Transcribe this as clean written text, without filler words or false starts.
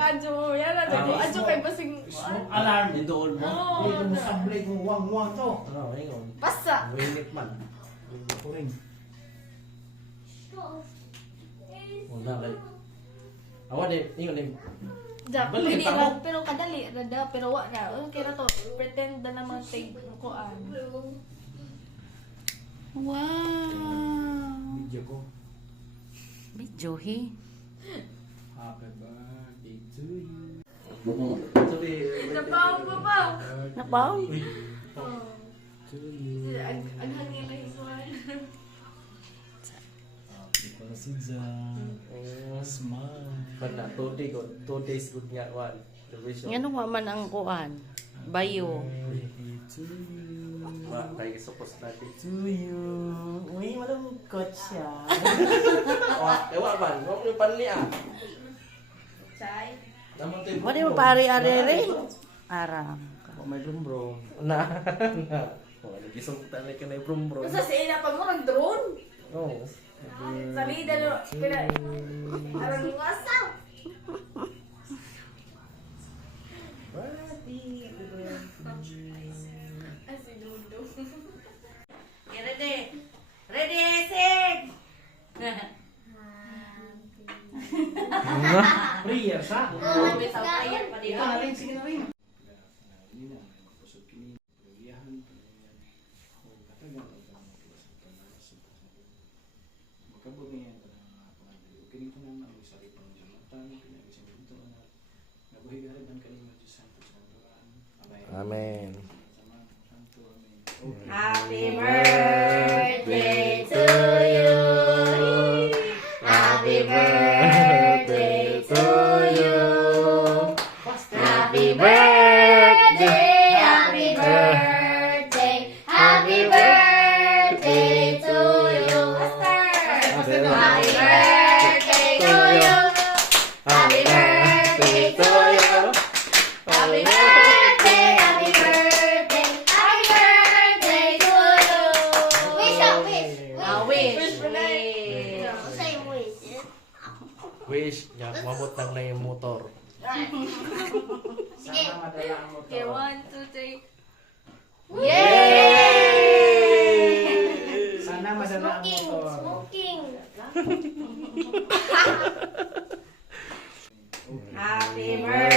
Kadyo, yan na. Adyo kay basing... Smoke alarm. Nindoon mo. Uy, kung sablay kung wang-wang to. Ano, ingon. Basta. Winit man. Kuring. Wala kay. Awa din, ingon din. Jack, Balik pwede pa ra, mo. pero kadali rada, pero wa na. Okay na to, pretend na naman take kuan. Wow. Video ko. Johi. Happy birthday to you. Sorry. Napaw pa pa. Napaw? To you. Ang hangin na isuan. Happy birthday, smile. Banda, 2 days good nga, one. Revision. Nga nung man ang kuan. Bayo. Birthday to you. Wa, kay supos natin. To you. Uy, malungkot siya. Wa, ewa man, mo yung panli ah. Chay. Namon tayo. Wala mo pari-ari rin. Arang. Ako may bro. Na. Wala gisong tali ka na yung bro. Sa ina pa mo ng drone. Oh. Salida no, pila. Arang wasaw. Asi dudo. Ready? Ready, Sig! Prayer sa. Bitaw prayer pa din. Rin, sige na rin. Amen. Happy birthday to you. Happy birthday to you. Happy birthday, happy birthday, happy birthday to you. Happy birthday to you. Happy birthday to you. Happy birthday, happy birthday, happy birthday to you. Wish up, wish. Wish. Say wish. Wish, ya, mabot lang na yung motor. Sige. Sana madala mo to. Okay, 1, 2, 3. Yay! Sana madala mo to. Smoking. Happy birthday!